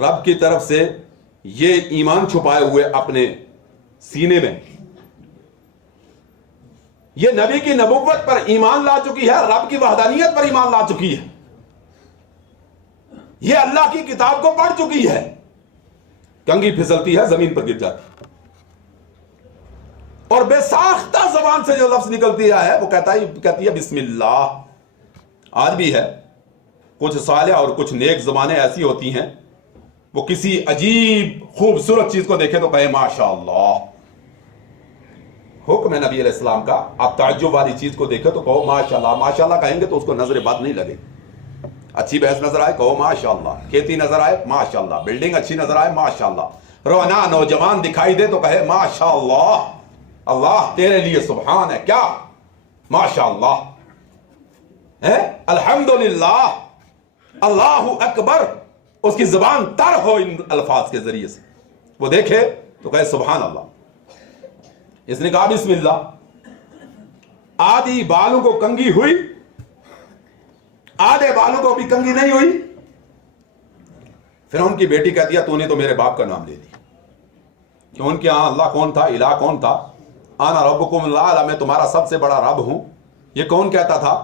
رب کی طرف سے یہ ایمان چھپائے ہوئے اپنے سینے میں، یہ نبی کی نبوت پر ایمان لا چکی ہے، رب کی وحدانیت پر ایمان لا چکی ہے، یہ اللہ کی کتاب کو پڑھ چکی ہے، کنگھی پھسلتی ہے زمین پر گر جاتی، اور بے ساختہ زبان سے جو لفظ نکلتی ہے وہ کہتی ہے بسم اللہ۔ آج بھی ہے، کچھ صالح اور کچھ نیک زبانیں ایسی ہوتی ہیں، وہ کسی عجیب خوبصورت چیز کو دیکھے تو کہے ماشاءاللہ۔ حکم ہے نبی علیہ السلام کا، آپ تعجب والی چیز کو دیکھے تو کہو ماشاءاللہ۔ ماشاءاللہ کہیں گے تو اس کو نظر بد نہیں لگے، اچھی بحث نظر آئے کہو ماشاءاللہ، کھیتی نظر آئے ماشاءاللہ، بلڈنگ اچھی نظر آئے ماشاءاللہ، روانا نوجوان دکھائی دے تو کہے ماشاءاللہ، اللہ تیرے لیے سبحان ہے، کیا ماشاءاللہ ہے، الحمدللہ، اللہ اکبر، اس کی زبان تر ہو ان الفاظ کے ذریعے سے، وہ دیکھے تو کہے سبحان اللہ۔ اس نے کہا بسم اللہ، آدھی بالوں کو کنگھی ہوئی، آدھے بالوں کو بھی کنگھی نہیں ہوئی۔ پھر ان کی بیٹی کہتی ہے تو نے تو میرے باپ کا نام لے دیا، کہ ان کے ہاں اللہ کون تھا، الہ کون تھا، انا ربکم اللہ، میں تمہارا سب سے بڑا رب ہوں، یہ کون کہتا تھا؟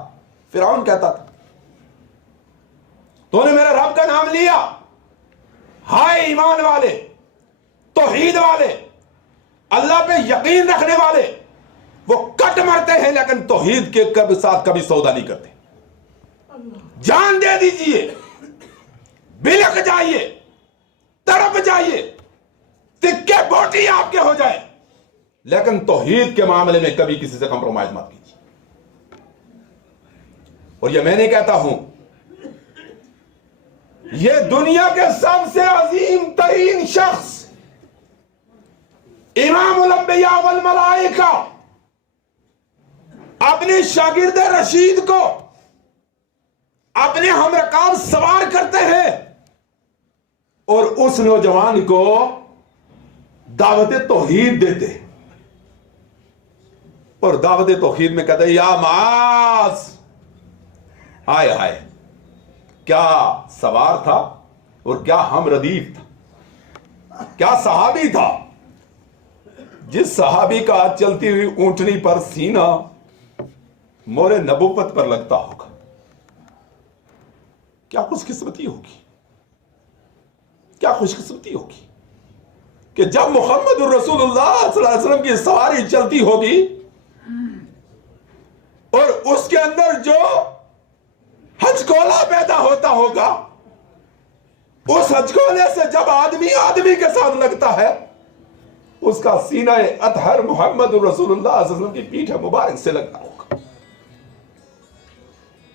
فرعون کہتا تھا، تو نے میرے رب کا نام لیا۔ ہائے ایمان والے، توحید والے، اللہ پہ یقین رکھنے والے، وہ کٹ مرتے ہیں لیکن توحید کے ساتھ کبھی سودا نہیں کرتے۔ جان دے دیجئے، بلک جائیے، تڑپ جائیے، تکے بوٹی آپ کے ہو جائے، لیکن توحید کے معاملے میں کبھی کسی سے کمپرومائز مت کیجیے۔ اور یہ میں نہیں کہتا ہوں، یہ دنیا کے سب سے عظیم ترین شخص امام الانبیاء والملائکہ اپنے شاگرد رشید کو اپنے ہم رکاب سوار کرتے ہیں اور اس نوجوان کو دعوت توحید دیتے ہیں، اور دعوت توحید میں کہتے ہیں یا معاذ، ہائے ہائے، کیا سوار تھا اور کیا ہم ردیف تھا، کیا صحابی تھا، جس صحابی کا چلتی ہوئی اونٹنی پر سینہ مور نبوت پر لگتا ہوگا، کیا خوش قسمتی ہوگی، کیا خوش قسمتی ہوگی کہ جب محمد الرسول اللہ صلی اللہ علیہ وسلم کی سواری چلتی ہوگی اور اس کے اندر جو ہچکولا پیدا ہوتا ہوگا، اس ہچکولے سے جب آدمی آدمی کے ساتھ لگتا ہے، اس کا سینہ اطہر محمد الرسول اللہ صلی اللہ علیہ وسلم کی پیٹھ مبارک سے لگتا ہوگا۔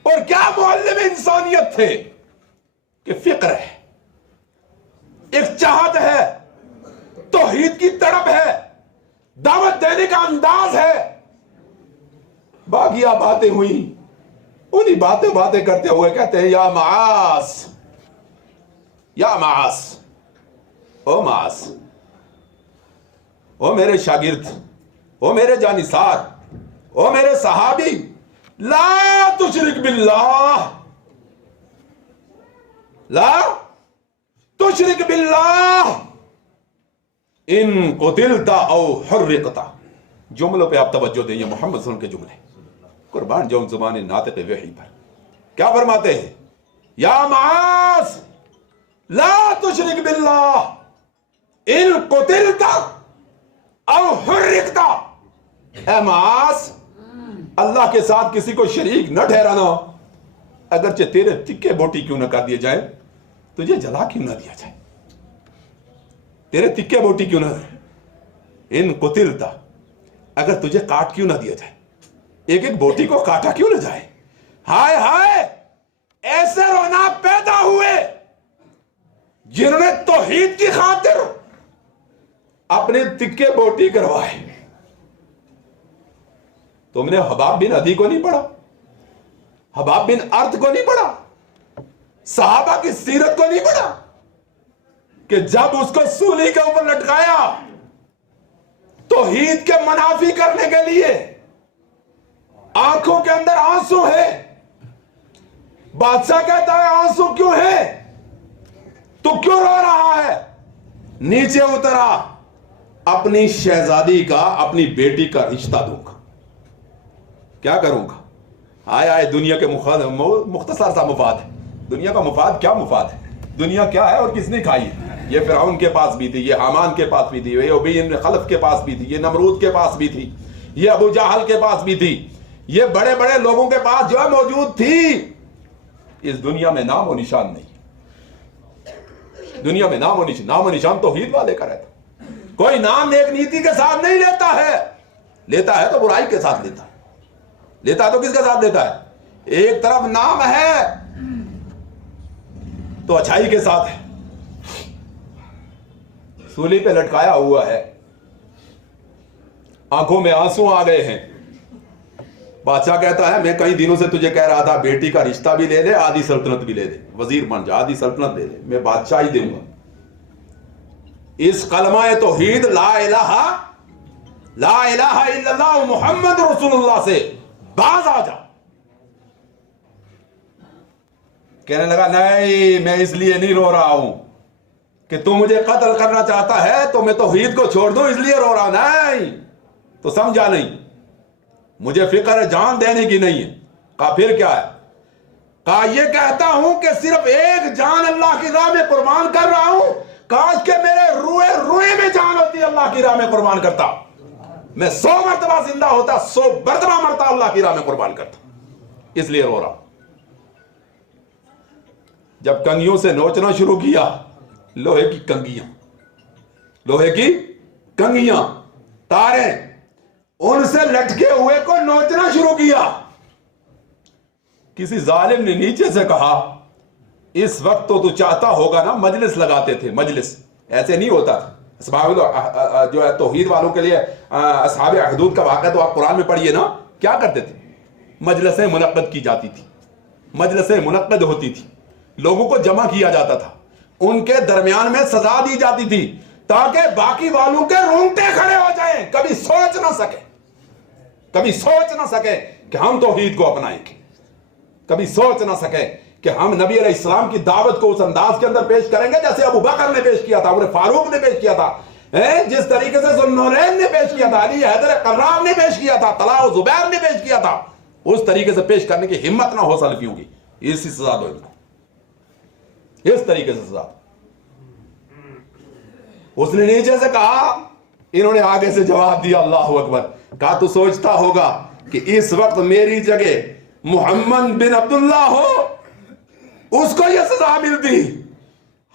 اور کیا معلم انسانیت تھے کہ فکر ہے، ایک چاہت ہے، توحید کی تڑپ ہے، دعوت دینے کا انداز ہے۔ باقیہ باتیں ہوئیں، انہی باتیں کرتے ہوئے کہتے ہیں یا معاذ، یا معاذ، او معاذ، او میرے شاگرد، او میرے جانثار، او میرے صحابی، لا تشرک باللہ، لا تشرک باللہ، ان قتلتا او حرقتا۔ جملوں پہ آپ توجہ دیں، یہ محمد صلی اللہ علیہ وسلم کے جملے، قربان جاؤں زبان ناطق وحی پر۔ کیا فرماتے ہیں؟ یا معاذ لا تشرک باللہ ان قتلتا او حرقتا، اے معاذ اللہ کے ساتھ کسی کو شریک نہ ٹھہرانا، اگرچہ تیرے تکے بوٹی کیوں نہ کر دیے جائیں، تجھے جلا کیوں نہ دیا جائے، تیرے تکے بوٹی کیوں نہ، ان قتلتا، اگر تجھے کاٹ کیوں نہ دیا جائے، ایک ایک بوٹی کو کاٹا کیوں نہ جائے۔ ہائے ہائے، ایسے رونا پیدا ہوئے جنہوں نے توحید کی خاطر اپنے تکے بوٹی کروائے۔ تم نے حباب بن عدی کو نہیں پڑھا، حباب بن ارد کو نہیں پڑھا، صحابہ کی سیرت کو نہیں پڑھا کہ جب اس کو سولی کے اوپر لٹکایا توحید کے منافی کرنے کے لیے، آنکھوں کے اندر آنسو ہے، بادشاہ کہتا ہے آنسو کیوں ہے، تو کیوں رو رہا نیچے اترا, اپنی شہزادی کا, اپنی بیٹی کا رشتہ دوں گا. کیا کروں گا؟ آئے دنیا کے مختصر سا مفاد ہے. دنیا کا مفاد کیا مفاد ہے؟ دنیا کیا ہے اور کس نے کھائی ہے؟ یہ فرعون کے پاس بھی تھی, یہ حامان کے پاس بھی تھی, یہ ابی بن خلف کے پاس بھی تھی, یہ نمرود کے پاس بھی تھی, یہ ابو جہل کے پاس بھی تھی, یہ بڑے بڑے لوگوں کے پاس جو ہے موجود تھی. اس دنیا میں نام و نشان نہیں. دنیا میں نام و نشان توحید والے کا رہتا. کوئی نام نیک نیتی کے ساتھ نہیں لیتا ہے, لیتا ہے تو برائی کے ساتھ لیتا ہے. لیتا ہے تو کس کے ساتھ لیتا ہے؟ ایک طرف نام ہے تو اچھائی کے ساتھ ہے. سولی پہ لٹکایا ہوا ہے, آنکھوں میں آنسو آ گئے ہیں. بادشاہ کہتا ہے میں کئی دنوں سے تجھے کہہ رہا تھا بیٹی کا رشتہ بھی لے لے, آدھی سلطنت بھی لے لے, وزیر بن جا, آدھی سلطنت لے لے, میں بادشاہی دوں گا. اس کلمہ توحید لا الہ الا اللہ محمد رسول اللہ سے باز آ جا. کہنے لگا نہیں, میں اس لیے نہیں رو رہا ہوں کہ تو مجھے قتل کرنا چاہتا ہے تو میں توحید کو چھوڑ دوں اس لیے رو رہا. نہیں, تو سمجھا نہیں, مجھے فکر جان دینے کی نہیں ہے. کہا پھر کیا ہے؟ کہا یہ کہتا ہوں کہ صرف ایک جان اللہ کی راہ میں قربان کر رہا ہوں. کاش کہ میرے روئے میں جان ہوتی اللہ کی راہ میں قربان کرتا, میں 100 مرتبہ زندہ ہوتا, 100 مرتبہ مرتا اللہ کی راہ میں قربان کرتا, اس لیے رو رہا. جب کنگیوں سے نوچنا شروع کیا, لوہے کی کنگیاں, لوہے کی کنگیاں, تاریں, ان سے لٹکے ہوئے کو نوچنا شروع کیا. کسی ظالم نے نیچے سے کہا اس وقت تو چاہتا ہوگا نا, مجلس لگاتے تھے, مجلس ایسے نہیں ہوتا تھا. اصحاب جو ہے توحید والوں کے لیے اصحاب اخدود کا واقعہ تو آپ قرآن میں پڑھیے نا, کیا کرتے تھے؟ مجلسیں منعقد کی جاتی تھی, مجلسیں منعقد ہوتی تھی, لوگوں کو جمع کیا جاتا تھا, ان کے درمیان میں سزا دی جاتی تھی تاکہ باقی والوں کے رونگٹے کھڑے ہو جائیں, کبھی سوچ نہ سکے کہ ہم توحید کو اپنائیں گے, کبھی سوچ نہ سکے کہ ہم نبی علیہ السلام کی دعوت کو اس انداز کے اندر پیش کریں گے جیسے ابو بکر نے پیش کیا تھا, عمر فاروق نے پیش کیا تھا, جس طریقے سے ذوالنورین نے پیش کیا تھا, علی حیدر قرار نے پیش کیا تھا, طلحہ و زبیر نے پیش کیا تھا, اس طریقے سے پیش کرنے کی ہمت نہ ہو سلفیوں کی. اسی سزا دو ان کو, اس طریقے سے سزا. اس نے نیچے سے کہا, انہوں نے آگے سے جواب دیا, اللہ اکبر. کہا تو سوچتا ہوگا کہ اس وقت میری جگہ محمد بن عبداللہ ہو, اس کو یہ سزا ملتی.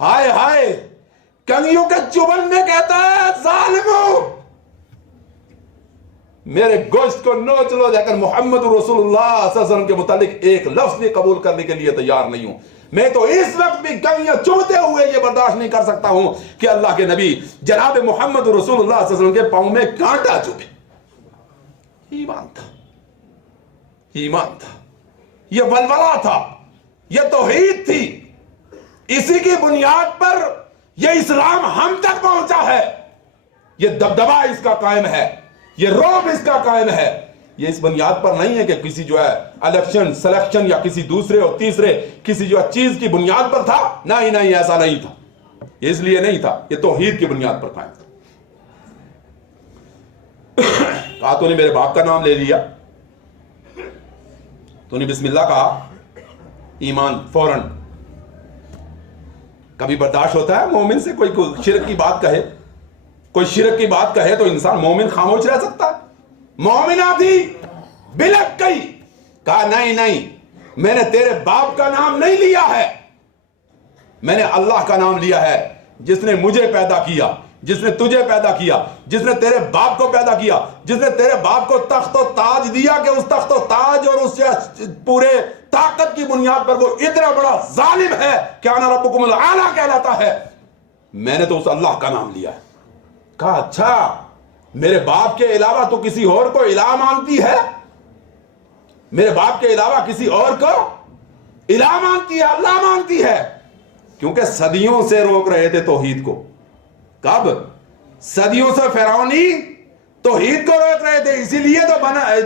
ہائے ہائے, کنگیوں کے چبن میں کہتا ہے ظالمو, میرے گوشت کو نوچ لو, لیکن محمد رسول اللہ صلی اللہ علیہ وسلم کے متعلق ایک لفظ بھی قبول کرنے کے لیے تیار نہیں ہوں. میں تو اس وقت بھی کنگیاں چوبتے ہوئے یہ برداشت نہیں کر سکتا ہوں کہ اللہ کے نبی جناب محمد رسول اللہ صلی اللہ علیہ وسلم کے پاؤں میں کانٹا چبھے. ایمان تھا, ایمان تھا, یہ ولولہ تھا, یہ توحید تھی, اسی کی بنیاد پر یہ اسلام ہم تک پہنچا ہے, یہ دبدبا اس کا قائم ہے, یہ رعب اس کا قائم ہے. یہ اس بنیاد پر نہیں ہے کہ کسی جو ہے الیکشن سلیکشن یا کسی دوسرے اور تیسرے کسی جو ہے چیز کی بنیاد پر تھا. نہیں, ایسا نہیں تھا, یہ اس لیے نہیں تھا, یہ توحید کی بنیاد پر قائم تھا. کہا تو نے میرے باپ کا نام لے لیا, تو نے بسم اللہ کہا, ایمان فوراً. کبھی برداشت ہوتا ہے مومن سے کوئی شرک کی بات کہے, کوئی شرک کی بات کہے تو انسان مومن خاموش رہ سکتا ہے؟ مومنہ تھی, بلک گئی, کہا نہیں, میں نے تیرے باپ کا نام نہیں لیا ہے, میں نے اللہ کا نام لیا ہے جس نے مجھے پیدا کیا, جس نے تجھے پیدا کیا, جس نے تیرے باپ کو پیدا کیا, جس نے تیرے باپ کو تخت و تاج دیا کہ اس تخت و تاج اور اس پورے طاقت کی بنیاد پر وہ اتنا بڑا ظالم ہے کہ انا ربکم الاعلی کہلاتا ہے. میں نے تو اس اللہ کا نام لیا ہے. کہا اچھا, میرے باپ کے علاوہ تو کسی اور کو الہ مانتی ہے, میرے باپ کے علاوہ کسی اور کو الہ مانتی ہے, اللہ مانتی ہے. کیونکہ صدیوں سے روک رہے تھے توحید کو. کب؟ صدیوں سے فرعونی توحید کو روک رہے تھے, اسی لیے تو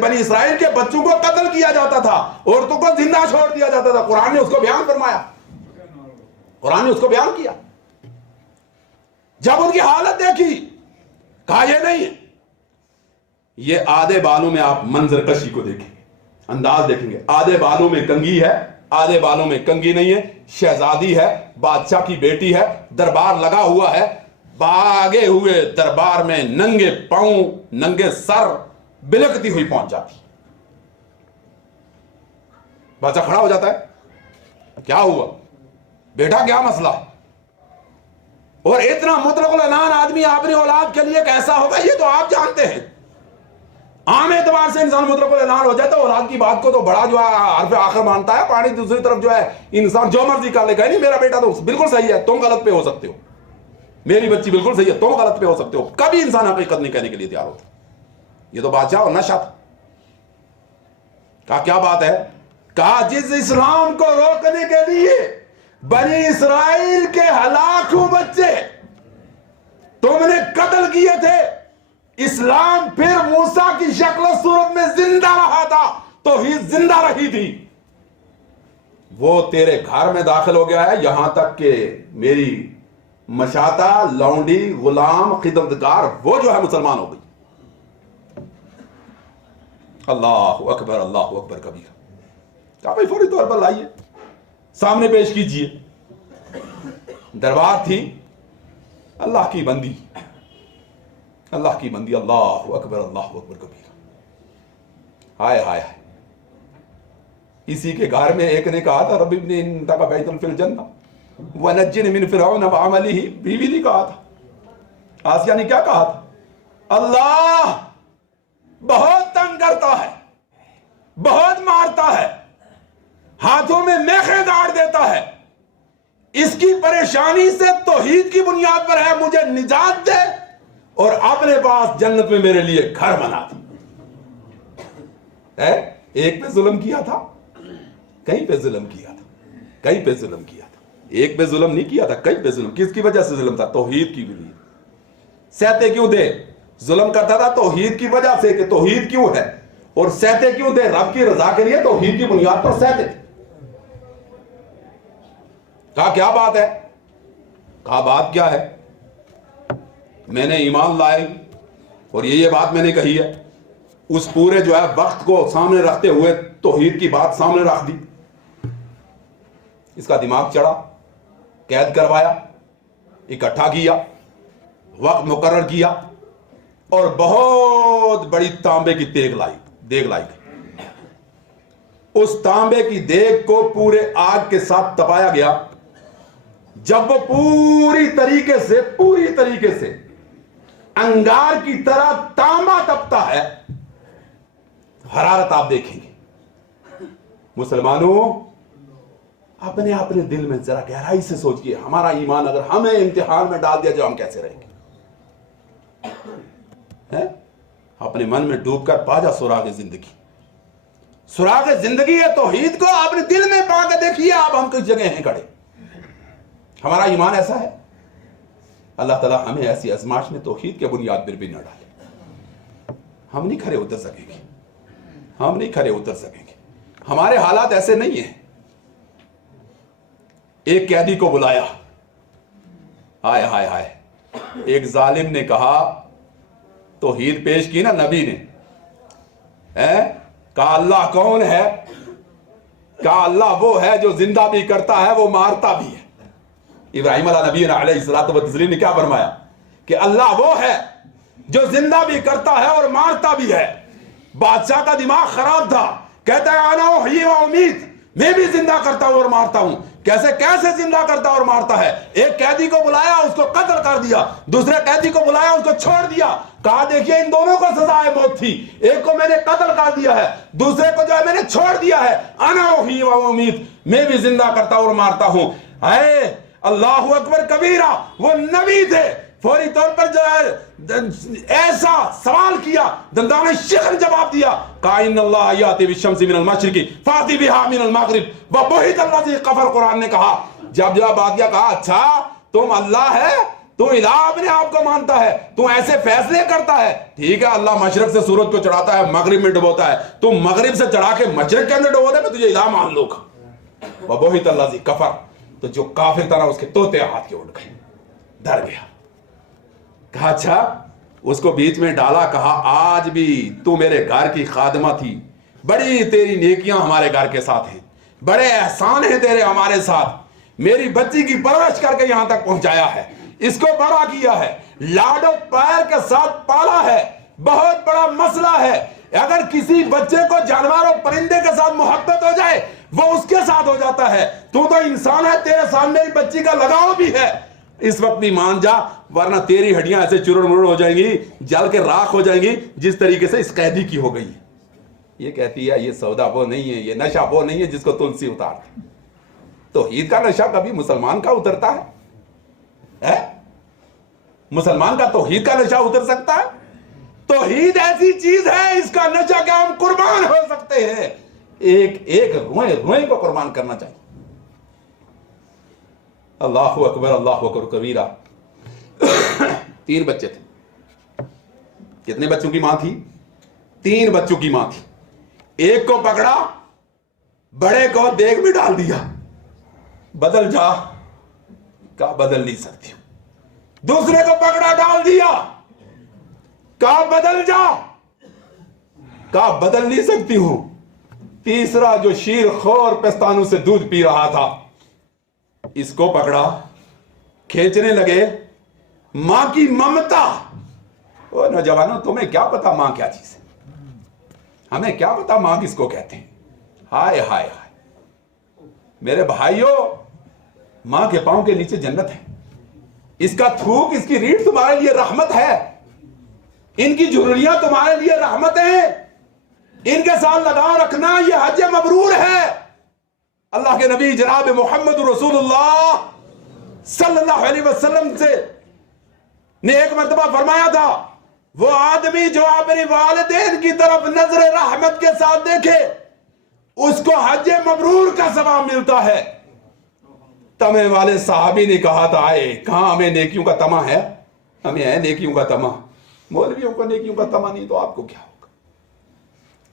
بنی اسرائیل کے بچوں کو قتل کیا جاتا تھا, عورتوں کو زندہ چھوڑ دیا جاتا تھا. قرآن نے اس کو بیان فرمایا, قرآن نے اس کو بیان کیا. جب ان کی کی. کہا یہ نہیں ہے. یہ آدھے بالوں میں آپ منظر کشی کو دیکھیں گے, انداز دیکھیں گے. آدھے بالوں میں کنگھی ہے, آدھے بالوں میں کنگھی نہیں ہے. شہزادی ہے, بادشاہ کی بیٹی ہے, دربار لگا ہوا ہے. بھاگے ہوئے دربار میں ننگے پاؤں ننگے سر بلکتی ہوئی پہنچ جاتی. بادشاہ کھڑا ہو جاتا ہے, کیا ہوا بیٹا, کیا مسئلہ ہے؟ اور اتنا مطلق العنان آدمی اپنی اولاد کے لیے کیسا ہوگا یہ تو آپ جانتے ہیں. عام اعتبار سے انسان مطلق العنان ہو جائے تو اولاد کی بات کو تو بڑا جو ہے حرف آخر مانتا ہے. پانی دوسری طرف جو ہے انسان جو مرضی کر لے گا, نہیں میرا بیٹا تو بالکل صحیح ہے, تم غلط پہ ہو سکتے ہو, میری بچی بالکل صحیح ہے, تم غلط پہ ہو سکتے ہو. کبھی انسان حقیقت نہیں کہنے کے لیے تیار ہوتا. یہ تو بادشاہ اور نشہ تھا. کہا کیا بات ہے؟ کہا جس اسلام کو روکنے کے لیے بنی اسرائیل کے ہلاکوں بچے تم نے قتل کیے تھے, اسلام پھر موسیٰ کی شکل و صورت میں زندہ رہا تھا, توحید زندہ رہی تھی. وہ تیرے گھر میں داخل ہو گیا ہے, یہاں تک کہ میری مشاطہ, لونڈی, غلام, خدمتگار وہ جو ہے مسلمان ہو گئی. اللہ اکبر, اللہ اکبر کبیر. کہا بھائی فوری طور پر لائیے, سامنے پیش کیجئے. دربار تھی, اللہ کی بندی, اللہ کی بندی. اللہ اکبر, اللہ اکبر کبیر. ہائے ہائے ہائے. اسی کے گھر میں ایک نے کہا تھا رب ابنی لک بیتا فی الجنہ ونجنی من فرعون وعملہ. بیوی نے کہا تھا, آسیہ نے کیا کہا تھا؟ اللہ بہت تنگ کرتا ہے, بہت مارتا ہے, ہاتھوں میں میخیں گاڑ دیتا ہے, اس کی پریشانی سے توحید کی بنیاد پر ہے, مجھے نجات دے اور اپنے پاس جنت میں میرے لیے گھر بنا دے. ایک پہ ظلم کیا تھا, کہیں پہ ظلم کیا تھا, کہیں پہ ظلم کیا تھا. ایک پہ ظلم نہیں کیا تھا, کہیں پہ ظلم. کس کی وجہ سے ظلم تھا؟ توحید کی وجہ. سہتے کیوں دے؟ ظلم کرتا تھا توحید کی وجہ سے کہ توحید کیوں ہے, اور سہتے کیوں دے؟ رب کی رضا کے لیے توحید کی بنیاد پر سہتے تھے. کہا کیا بات ہے؟ کہا بات کیا ہے؟ میں نے ایمان لائی اور یہ بات میں نے کہی ہے. اس پورے جو ہے وقت کو سامنے رکھتے ہوئے توحید کی بات سامنے رکھ دی. اس کا دماغ چڑھا, قید کروایا, اکٹھا کیا, وقت مقرر کیا, اور بہت بڑی تانبے کی دیگ لائی گئی. اس تانبے کی دیگ کو پورے آگ کے ساتھ تپایا گیا. جب وہ پوری طریقے سے انگار کی طرح تانبا تپتا ہے, حرارت آپ دیکھیں گے. مسلمانوں اپنے دل میں ذرا گہرائی سے سوچئے, ہمارا ایمان اگر ہمیں امتحان میں ڈال دیا جو ہم کیسے رہیں گے؟ اپنے من میں ڈوب کر پا جا سراغ زندگی. سراغ زندگی ہے توحید کو اپنے دل میں پا کے دیکھیے آپ ہم کس جگہ ہیں کھڑے. ہمارا ایمان ایسا ہے. اللہ تعالیٰ ہمیں ایسی ازمائش میں توحید کے بنیاد پر بھی نہ ڈالے. ہم نہیں کھڑے اتر سکیں گے, ہم نہیں کھڑے اتر سکیں گے. ہمارے حالات ایسے نہیں ہیں. ایک قیدی کو بلایا, ہائے ہائے ہائے, ایک ظالم نے کہا, توحید پیش کی نا نبی نے, کہا اللہ کون ہے؟ کہا اللہ وہ ہے جو زندہ بھی کرتا ہے, وہ مارتا بھی ہے. ابراہیم علیہ الصلوۃ والتسلیم نے کیا فرمایا کہ اللہ وہ ہے جو زندہ بھی کرتا ہے اور مارتا بھی ہے. بادشاہ کا دماغ خراب تھا, کہتا ہے انا احیی و امیت, میں بھی زندہ کرتا ہوں اور مارتا ہوں. کیسے زندہ کرتا اور مارتا ہے؟ ایک قیدی کو بلایا, اس کو قتل کر دیا. دوسرے قیدی کو بلایا, اس کو چھوڑ دیا. کہا دیکھیے ان دونوں کو سزائے موت تھی, ایک کو میں نے قتل کر دیا ہے, دوسرے کو جو ہے میں نے چھوڑ دیا ہے. انا احیی و امیت, میں بھی زندہ کرتا اور مارتا ہوں. اے اللہ اکبر کبیرہ. وہ نبی تھے, فوری طور پر جو ہے ایسا سوال کیا, دندان شکر جواب دیا. کہا ان اللہ یاتی بالشمس من المشرق فاتی بها من المغرب وبہت الذی کفر. قرآن نے کہا جب بات کیا, کہا اچھا تم اللہ ہے, تو الہ اپنے آپ کو مانتا ہے, تو ایسے فیصلے کرتا ہے. ٹھیک ہے, اللہ مشرق سے سورج کو چڑھاتا ہے, مغرب میں ڈبوتا ہے, تم مغرب سے چڑھا کے مشرق کے اندر ڈبو دے, میں تجھے الہ مان لوں گا. وبہت الذی کفر. تو جو کافر تھا نا اس کے طوطے ہاتھ کے اٹھ گئے, ڈر گیا. کہا اچھا، اس کو بیچ میں ڈالا، کہا آج بھی تو میرے گھر کی خادمہ تھی، بڑی تیری نیکیاں ہمارے گھر کے ساتھ ہیں، بڑے احسان ہیں تیرے ہمارے ساتھ، میری بچی کی پرورش کر کے یہاں تک پہنچایا ہے، اس کو بڑا کیا ہے، لاڈ و پیر کے ساتھ پالا ہے، بہت بڑا مسئلہ ہے۔ اگر کسی بچے کو جانور اور پرندے کے ساتھ محبت ہو جائے وہ اس کے ساتھ ہو جاتا ہے، تو انسان ہے، تیرے سامنے میری بچی کا لگاؤ بھی ہے، اس وقت بھی مان جا، ورنہ تیری ہڈیاں ایسے چرڑ مرڑ ہو جائیں گی، جل کے راکھ ہو جائیں گی جس طریقے سے اس قیدی کی ہو گئی ہے۔ یہ کہتی ہے یہ سودا وہ نہیں ہے، یہ نشہ وہ نہیں ہے جس کو تلسی اتارتی۔ توحید کا نشہ کبھی مسلمان کا اترتا ہے؟ مسلمان کا توحید کا نشہ اتر سکتا ہے؟ توحید ایسی چیز ہے اس کا نشہ کہ ہم قربان ہو سکتے ہیں، ایک روئیں کو قربان کرنا چاہیے۔ اللہ اکبر اللہ اکبر کبیرہ۔ 3 بچے تھے۔ کتنے بچوں کی ماں تھی؟ 3 بچوں کی ماں تھی۔ ایک کو پکڑا، بڑے کو دیگ میں ڈال دیا، بدل جا، کہا بدل نہیں سکتی ہوں۔ دوسرے کو پکڑا، ڈال دیا، کہا بدل جا، کہا بدل نہیں سکتی ہوں۔ تیسرا جو شیر خور پستانوں سے دودھ پی رہا تھا، اس کو پکڑا، کھینچنے لگے۔ ماں کی ممتا، او نوجوانوں تمہیں کیا پتا ماں کیا چیز ہے؟ ہمیں کیا پتا ماں کس کو کہتے ہیں؟ ہائے ہائے ہائے میرے بھائیوں، ماں کے پاؤں کے نیچے جنت ہے، اس کا تھوک، اس کی ریڑھ تمہارے لیے رحمت ہے، ان کی جھرریاں تمہارے لیے رحمت ہیں، ان کے ساتھ لگاؤ رکھنا یہ حج مبرور ہے۔ اللہ کے نبی جناب محمد رسول اللہ صلی اللہ علیہ وسلم سے نے ایک مرتبہ فرمایا تھا، وہ آدمی جو اپنی والدین کی طرف نظر رحمت کے ساتھ دیکھے اس کو حج مبرور کا ثواب ملتا ہے۔ تمے والے صحابی نے کہا تھا، آئے کہاں ہمیں نیکیوں کا تمہ ہے؟ ہمیں ہے نیکیوں کا تمہ، مولویوں کو نیکیوں کا تمہ نہیں تو آپ کو کیا ہوگا؟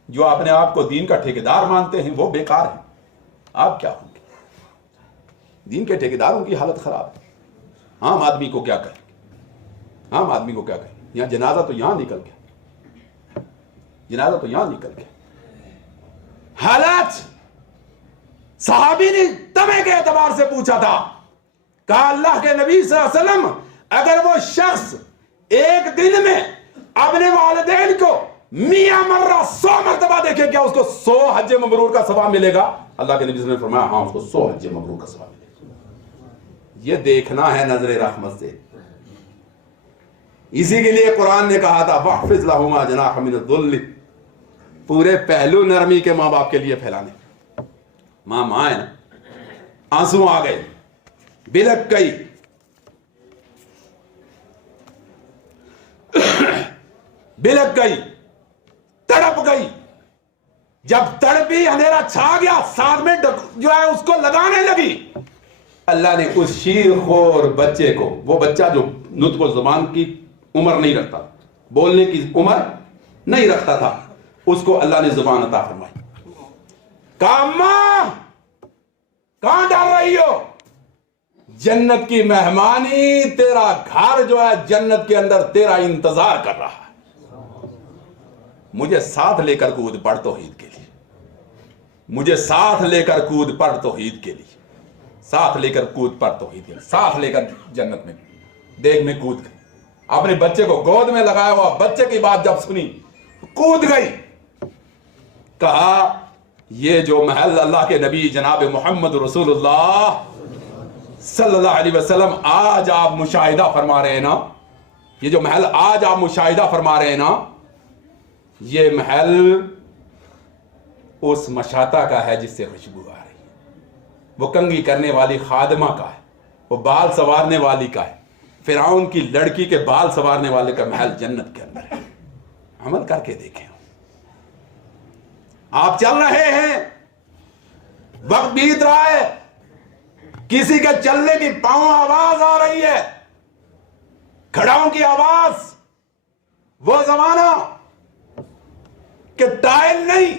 جو اپنے آپ کو دین کا ٹھیکیدار مانتے ہیں وہ بیکار ہیں، آپ کیا ہوں گے؟ دین کے ٹھیکیداروں کی حالت خراب ہے۔ عام آدمی کو کیا کریں گے؟ عام آدمی کو کیا کریں گے؟ یہاں جنازہ تو یہاں نکل گیا، جنازہ تو یہاں نکل گیا۔ حالات صحابی نے تمے کے اعتبار سے پوچھا تھا، کہا اللہ کے نبی صلی اللہ علیہ وسلم اگر وہ شخص ایک دن میں اپنے والدین کو 100 مرہ 100 مرتبہ دیکھے، کیا اس کو 100 حج مبرور کا ثواب ملے گا؟ اللہ کے نبی صلی اللہ علیہ وسلم نے فرمایا ہاں، اس کو 100 حج مبرور کا ثواب ملے گا۔ یہ دیکھنا ہے نظر رحمت سے۔ اسی کے لیے قرآن نے کہا تھا وَاحْفِظْ لَهُمَا جَنَاحَ مِنَ الذُّلِّ، پورے پہلو نرمی کے ماں باپ کے لیے پھیلانے۔ ماں ہے نا، آنسو آ گئے، بلک گئی، بلک گئی، تڑپ گئی۔ جب تڑپی، اندھیرا چھا گیا، ساتھ میں جو ہے اس کو لگانے لگی۔ اللہ نے اس شیر خور بچے کو، وہ بچہ جو نطق و زبان کی عمر نہیں رکھتا، بولنے کی عمر نہیں رکھتا تھا، اس کو اللہ نے زبان عطا فرمائی۔ کہا ماں کہاں ڈال رہی ہو؟ جنت کی مہمانی، تیرا گھر جو ہے جنت کے اندر تیرا انتظار کر رہا ہے، مجھے ساتھ لے کر کود پڑ توحید کے لیے، مجھے ساتھ لے کر کود پڑ توحید کے لیے، ساتھ لے کر کود پڑ توحید کے لیے، ساتھ لے کر جنت میں دیگ میں کود گئی۔ اپنے بچے کو گود میں لگایا ہوا بچے کی بات جب سنی کود گئی۔ کہا یہ جو محل اللہ کے نبی جناب محمد رسول اللہ صلی اللہ علیہ وسلم آج آپ مشاہدہ فرما رہے ہیں نا، یہ جو محل آج آپ مشاہدہ فرما رہے ہیں نا، یہ محل اس مشاطہ کا ہے جس سے خوشبو آ رہی ہے، وہ کنگھی کرنے والی خادمہ کا ہے، وہ بال سنوارنے والی کا ہے، فرعون کی لڑکی کے بال سنوارنے والے کا محل جنت کے اندر ہے۔ عمل کر کے دیکھیں۔ آپ چل رہے ہیں، وقت بیت رہا ہے، کسی کے چلنے کی پاؤں آواز آ رہی ہے، کھڑاؤں کی آواز، وہ زمانہ کہ ٹائل نہیں،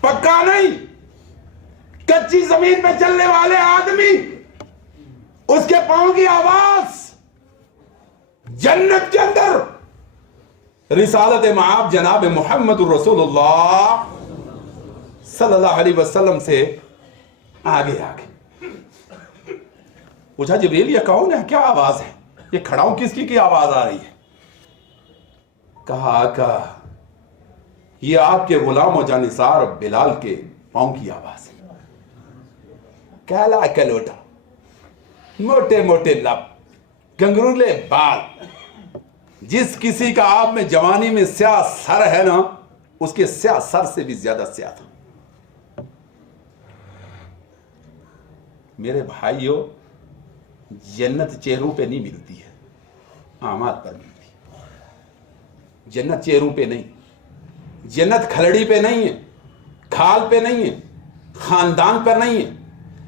پکا نہیں، کچی زمین پہ چلنے والے آدمی اس کے پاؤں کی آواز جنت کے اندر رسالت مآب جناب محمد الرسول اللہ صلی اللہ علیہ وسلم سے آگے آگے. پوچھا جبریل یہ کون ہے, کیا آواز ہے, یہ کھڑا ہوں کس کی آواز آ رہی ہے؟ کہا آقا یہ آپ کے غلام و جانثار بلال کے پاؤں کی آواز ہے. کالا کلوٹا, موٹے موٹے لب, گنگرولے بال, جس کسی کا آپ میں جوانی میں سیاہ سر ہے نا, اس کے سیاہ سر سے بھی زیادہ سیاہ تھا. میرے بھائیوں, جنت چہروں پہ نہیں ملتی ہے, اعمال پر ملتی ہے. جنت چہروں پہ نہیں, جنت کھلڑی پہ نہیں ہے, کھال پہ نہیں ہے, خاندان پر نہیں ہے,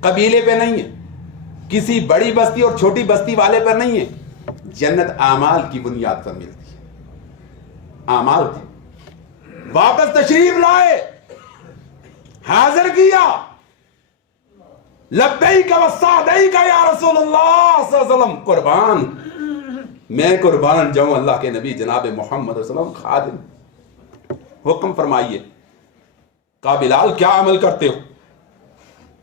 قبیلے پہ نہیں ہے, کسی بڑی بستی اور چھوٹی بستی والے پر نہیں ہے. جنت اعمال کی بنیاد پر ملتی ہے. اعمال تھے, واپس تشریف لائے, حاضر کیا, لبیک و سعدیک یا رسول اللہ صلی اللہ علیہ وسلم, قربان میں قربان جاؤں اللہ کے نبی جناب محمد صلی اللہ علیہ وسلم خادم, حکم فرمائیے. کہا بلال کیا عمل کرتے ہو؟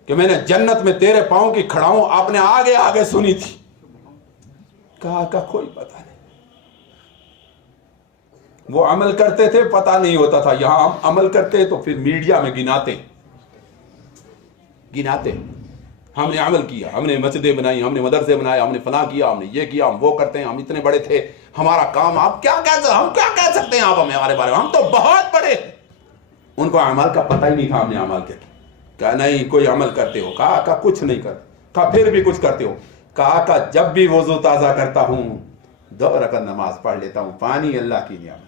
کہ میں نے جنت میں تیرے پاؤں کی کھڑاؤں اپنے آگے آگے سنی تھی. کہا کہ کوئی پتہ نہیں. وہ عمل کرتے تھے پتہ نہیں ہوتا تھا, یہاں ہم عمل کرتے تو پھر میڈیا میں گناتے ہم نے عمل کیا, ہم نے مسجدیں بنائی, ہم نے مدرسے بنائے, ہم نے فلاں کیا, ہم نے یہ کیا, ہم وہ کرتے ہیں, ہم اتنے بڑے تھے, ہمارا کام. آپ کیا کہہ سکتے ہیں آپ ہمارے بارے میں, ہم تو بہت بڑے. ان کو اعمال کا پتہ ہی نہیں تھا ہم نے اعمال کیا. کہا نہیں کوئی عمل کرتے ہو. کہا کچھ نہیں کرتے. کہا پھر بھی کچھ کرتے ہو. کہا جب بھی وضو تازہ کرتا ہوں 2 رکعت نماز پڑھ لیتا ہوں. پانی اللہ کی نعمت,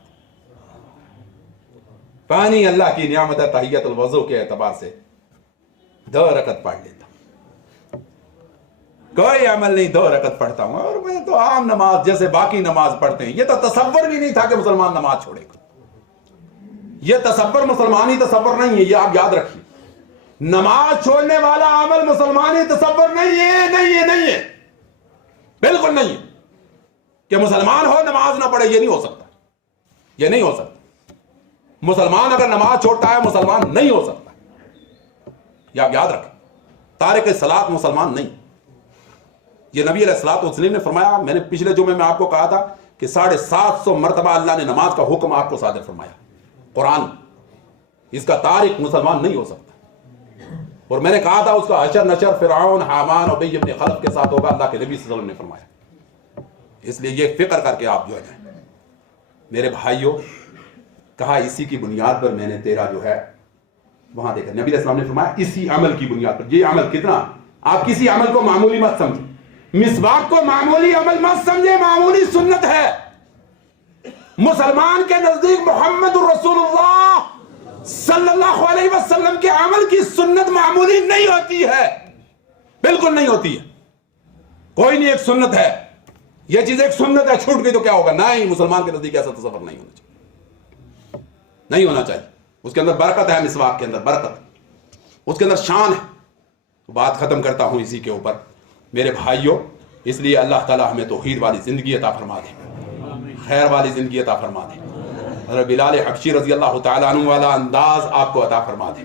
پانی اللہ کی نعمت ہے, تحیت الوضو کے اعتبار سے 2 رکعت پڑھ لیتا ہوں. کوئی عمل نہیں, 2 رکعت پڑھتا ہوں, اور میں تو عام نماز جیسے باقی نماز پڑھتے ہیں. یہ تو تصور بھی نہیں تھا کہ مسلمان نماز چھوڑے گا. یہ تصور مسلمانی تصور نہیں ہے, یہ آپ یاد رکھیے. نماز چھوڑنے والا عمل مسلمانی تصور نہیں ہے, بالکل نہیں ہے. کہ مسلمان ہو نماز نہ پڑھے, یہ نہیں ہو سکتا, یہ نہیں ہو سکتا. مسلمان اگر نماز چھوڑتا ہے مسلمان نہیں ہو سکتا, یہ آپ یاد رکھیں. تارک صلاۃ مسلمان نہیں. یہ نبی علیہ الصلوۃ والسلام نے فرمایا, میں نے پچھلے جمعے میں آپ کو کہا تھا کہ 750 مرتبہ اللہ نے نماز کا حکم آپ کو صادر فرمایا. قرآن, اس کا تارک مسلمان نہیں ہو سکتا. اور میں نے کہا تھا اس کا حشر نشر فرعون, حامان اور ابی ابن خلف کے ساتھ ہوگا, اللہ کے نبی صلی اللہ علیہ وسلم نے فرمایا. اس لیے یہ فکر کر کے آپ جو ہے میرے بھائیوں, کہا اسی کی بنیاد پر میں نے تیرا جو ہے وہاں دیکھا. نبی علیہ السلام نے فرمایا اسی عمل کی بنیاد پر. یہ عمل کتنا, آپ کسی عمل کو معمولی مت سمجھیں. مسواک کو معمولی عمل مت سمجھے, معمولی سنت ہے. مسلمان کے نزدیک محمد الرسول اللہ صلی اللہ علیہ وسلم کے عمل کی سنت معمولی نہیں ہوتی ہے, بالکل نہیں ہوتی ہے. کوئی نہیں, ایک سنت ہے, یہ چیز ایک سنت ہے, چھوٹ گئی تو کیا ہوگا. نہیں, مسلمان کے نزدیک ایسا تصور نہیں ہونا چاہیے, نہیں ہونا چاہیے. اس کے اندر برکت ہے, مسواک کے اندر برکت, اس کے اندر شان ہے. بات ختم کرتا ہوں اسی کے اوپر میرے بھائیوں. اس لیے اللہ تعالی ہمیں توحید والی زندگی عطا فرما دے, خیر والی زندگی عطا فرما دے, اور بلال حبشی رضی اللہ تعالیٰ عنہ والا انداز آپ کو عطا فرما دے.